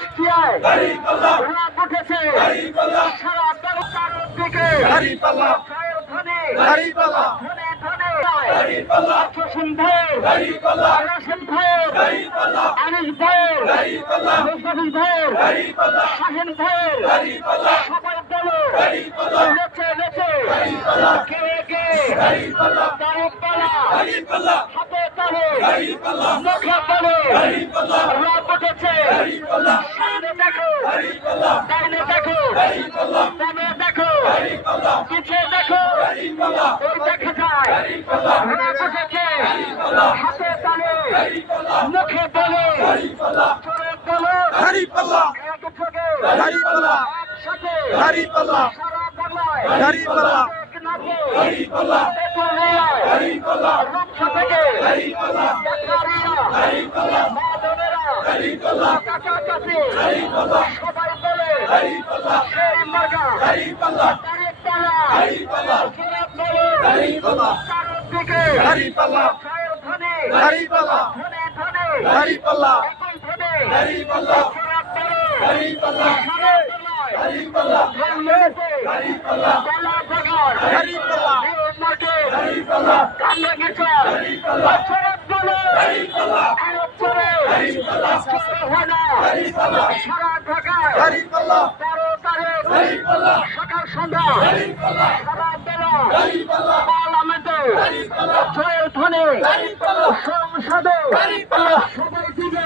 কুষ্টিয়ায় রাত উঠেছে সারা তালুকার দিকে জয়ের ধ্বনি ধনে ধনে জসিম ভাইয়ের রাশেদ ভাইয়ের আনিস ভাইয়ের মুস্তাফিজ ভাইয়ের শাহিন ভাইয়ের সবাই বলো নেচে নেচে কে কে দাঁড়িপাল্লা হাতে তালে মুখে বলে রাত উঠেছে সামনে দেখো ডাইনে দেখো বামে দেখো পিছিয়ে দেখো ওই দেখা যায় রাত উঠেছে হাতে তালে মুখে বলে চোরে বলো এক থেকে একসাথে সারা বাংলায় রূপসা থেকে কাছাকাছি সবাই বলে সেই মার্কা কারোর দিকে জয়ের ধ্বনি ধনে ধনে এখন সারা ঢাকায় 13 তারিখ সকাল সন্ধ্যা সারা বেলা পার্লামেন্টে জয়ের ধ্বনি সংসদে সবাই দিবে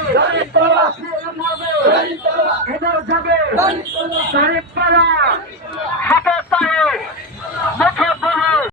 এবার যাবে দাঁড়িপাল্লা